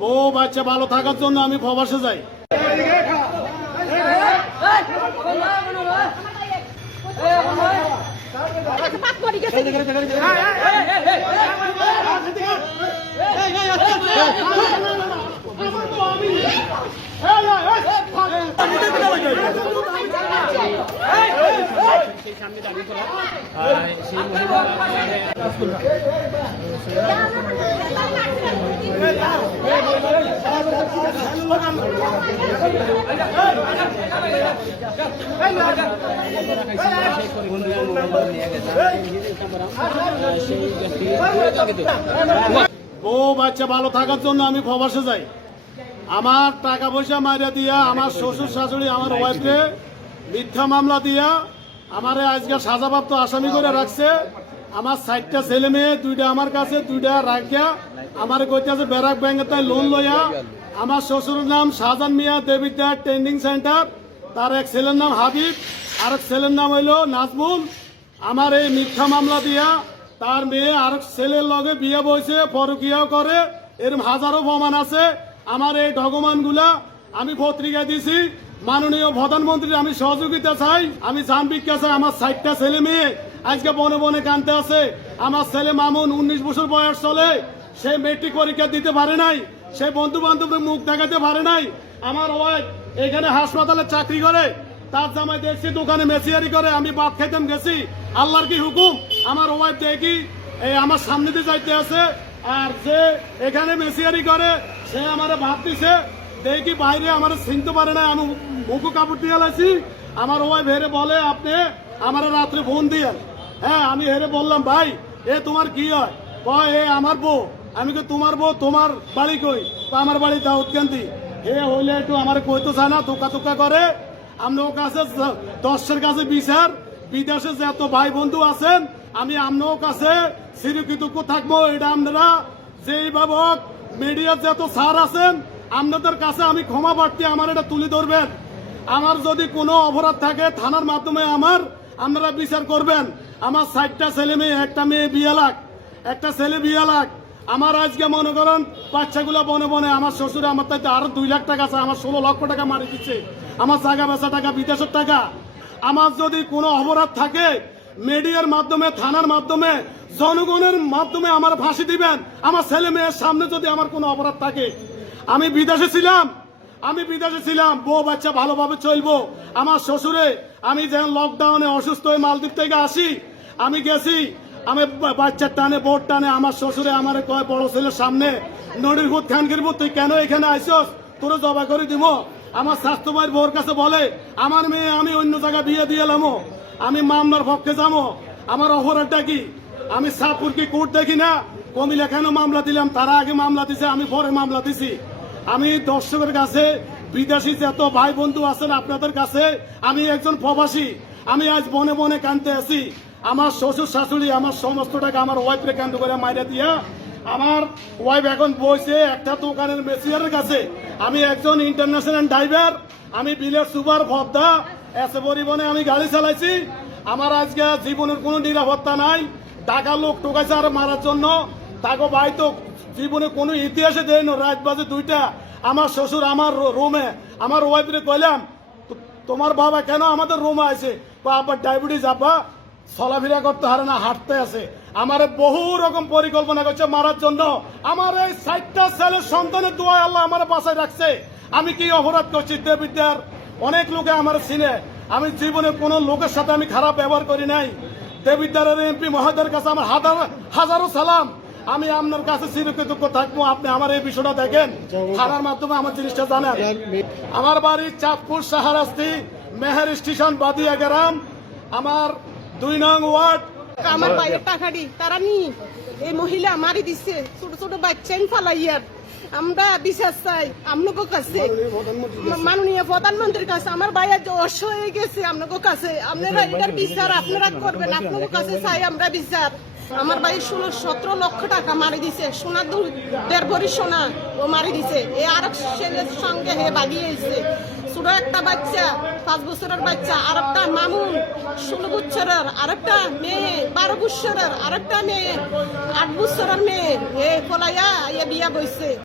ও বাচ্চা ভালো থাকার জন্য আমি প্রবাসে যাই ও বাচ্চা, ভালো থাকার জন্য আমি প্রবাসে যাই। আমার টাকা পয়সা মারিয়া দিয়া, আমার শ্বশুর শাশুড়ি, আমার ওয়াইফকে মিথ্যা মামলা দিয়া আমারে আজকে সাজাপ্রাপ্ত আসামি করে রাখছে। আমার সাইডটা ছেলে মেয়ে, দুইটা আমার কাছে, দুইটা রাখিয়া আমার কইতেছে, ব্যারাক ব্যাংকে তাই লোন লইয়া আমার শ্বশুরের নাম শাহজাহান মিয়া দেবিদ্যা ট্রেনিং সেন্টার তার এক ছেলের নাম হাবিব আর এক ছেলের নাম হইল নাজমুল। আমার এই মিথ্যা মামলা দিয়া তার মেয়ে আর ছেলের লগে বিয়ে বইছে, পরকিয়াও করে, এরম হাজারো প্রমাণ আছে। আমার এই ডকুমেন্টগুলা আমি পত্রিকায় দিছি। মাননীয় প্রধানমন্ত্রীর আমি সহযোগিতা চাই। আমি জানবিক চাই আমার ষাটটা ছেলে মেয়ে আজকে বনে বনে কানতে আছে। আমার ছেলে মামুন উনিশ বছর বয়স চলে, সে মেট্রিক পরীক্ষা দিতে পারে নাই, সে বন্ধু বান্ধবের মুখ দেখাতে পারে নাই। আমার ওয়াইফ এখানে হাসপাতালে চাকরি করে, তার জামাই দেখছি দোকানে মেসিয়ারি করে, আমি ভাত খাইতাম, গেছি। আল্লাহর কি হুকুম? আমার ওয়াইফ দেখি, এই আমার সামনে দিয়ে যাইতে আছে, আর যে এখানে মেসিয়ারি করে, সে আমার ভাত দিছে। দেখি বাইরে আমার চিনতে পারে না আমি মুখো কাপড় দিয়ে আছি আমার ওয়াইফ হেরে বলে, আপনি আমার রাত্রে ফোন দিয়ে হ্যাঁ আমি হেরে বললাম, ভাই, এ তোমার কি হয়? কয়, এ আমার বউ। আমি কি তোমার বউ, তোমার বাড়ি কই? তো আমার বাড়ি দাউদ কান্দি হে হইলে একটু আমার কইতো চায় না তোকা তোকা করে আপনার কাছে দশের কাছে বিচার বিদেশে যে এত ভাই বন্ধু আছেন, আমি আপনার কাছে চিরকৃতজ্ঞ থাকব। এটা আপনারা যেইভাবে মিডিয়ার যত স্যার আছেন আপনাদের কাছে আমি ক্ষমা প্রার্থী, আমার এটা তুলে ধরবেন। আমার যদি কোনো অপরাধ থাকে, থানার মাধ্যমে আমার, আপনারা বিচার করবেন। আমার ষাটটা ছেলে মেয়ে, একটা মেয়ে বিয়ে লাখ, একটা ছেলে বিয়ে লাখ। আমার আজকে মনে করেন, বাচ্চাগুলো বনে বনে, আমার শ্বশুর আমার তাইতে আরও দুই লাখ টাকা আছে, আমার ষোলো লক্ষ টাকা মারি দিচ্ছে। আমার জায়গা বেচা টাকা বিদেশের টাকা। আমার যদি কোনো অপরাধ থাকে, মিডিয়ার মাধ্যমে, থানার মাধ্যমে, জনগণের মাধ্যমে আমার ফাঁসি দিবেন। আমার ছেলে মেয়ের সামনে যদি আমার কোনো অপরাধ থাকে আমি বিদেশে ছিলাম। আমি বিদেশে ছিলাম। বউ বাচ্চা ভালোভাবে চলবো। আমার শ্বশুরে, আমি যেন লকডাউনে অসুস্থ হয়ে মালদ্বীপ থেকে আসি, আমি গেছি। আমি বাচ্চার টানে বোট টানে, আমার শ্বশুরে আমার কয়, বড় ছেলের সামনে নদীর ভূত খান গিরবো তুই কেন এখানে আইসস? তোর জবা করে দিব আমার স্বাস্থ্য ভাইয়ের বউর কাছে বলে, আমার মেয়ে, আমি অন্য জায়গায় বিয়ে দিয়ে এলামো আমি মামলার পক্ষে যাব আমার অপরাধটা কি? আমি সাপুর কি কোর্ট দেখি না। কমিলা কেন মামলা দিলাম? তারা আগে মামলা দিছে, আমি পরে মামলা দিছি। আমি দর্শকের কাছে, বিদেশি যত ভাই বন্ধু আছেন আপনাদের কাছে, আমি একজন প্রবাসী। আমি আজ বনে বনে কানতে আছি। আমার শ্বশুর, শাশুড়ি, আমার সমস্ত টাকা আমার ওয়াইফরে কান্দ করে মাইরা দিয়া, আমার ওয়াইফ এখন বসে একটা দোকানের মেসিয়ারের কাছে। আমি একজন ইন্টারন্যাশনাল ড্রাইভার আমি বিলের সুপার ভদ্দা, এসে পরিবহনে আমি গাড়ি চালাইছি। আমার আজকে জীবনের কোনো নিরাপত্তা নাই। টাকা লোক টোকাইছে আর মারার জন্য। তাকে ভাই তো জীবনে কোনো ইতিহাসে দেয় না রাত বাজে দুইটা। আমার শ্বশুর আমার রুমে, আমার ওয়াইফরে কইলাম, "তো- তোমার বাবা কেন আমাদের রুমে আছে আবার ডায়াবেটিস, আব্বা, চলাফেরা করতে হারে না, হাঁটতে আছে। আমার বহু রকম পরিকল্পনা করছে মারার জন্য। আমার এই সাইটটা ছেলের সন্তানের দোয়া আল্লাহ আমার বাসায় রাখছে। আমি কি অপরাধ করছি দেবিদ্যার অনেক লোকে আমার চিনে। আমি জীবনে কোনো লোকের সাথে আমি খারাপ ব্যবহার করি নাই। দেবিদ্যারের এমপি মহোদয়ের কাছে আমার হাজার হাজারো সালাম। আমি আপনার কাছে চিরকৃতজ্ঞ থাকব। আপনি আমার এই বিষয়টা দেখেন। থানার মাধ্যমে আমার জিনিসটা জানেন। আমার বাড়ি চাঁদপুর সাহারাস্তি মেহের স্টেশন, বাদিয়া গ্রাম। আমার দুই নং ওয়ার্ড। আমার বাইরের টাকাটি তারা নি। এই মহিলা মারি দিচ্ছে ছোট ছোট বাচ্চাই ফালাইয়ার। আমরা বিশ্বাস চাই আপনাদের কাছে। মাননীয় প্রধানমন্ত্রীর কাছে। আমার ভাইয়া অস হয়ে গেছে আপনাদের কাছে। আপনারা এটার বিচার আপনারা করবেন আপনাদের কাছে চাই আমরা বিচার। আমার ভাই ষোলো সতেরো লক্ষ টাকা মারি দিছে। সোনা দু দেড় ভরি সোনা ও মারি দিছে। এ আর এক ছেলের সঙ্গে হে বাগিয়ে এসে ছোট একটা বাচ্চা, পাঁচ বছরের বাচ্চা আর একটা মামুন, ষোলো বছরের, আরেকটা মেয়ে, বারো বছরের আর একটা মেয়ে, আট বছরের মেয়ে। এ পলাইয়া ইয়ে বিয়া বইছে।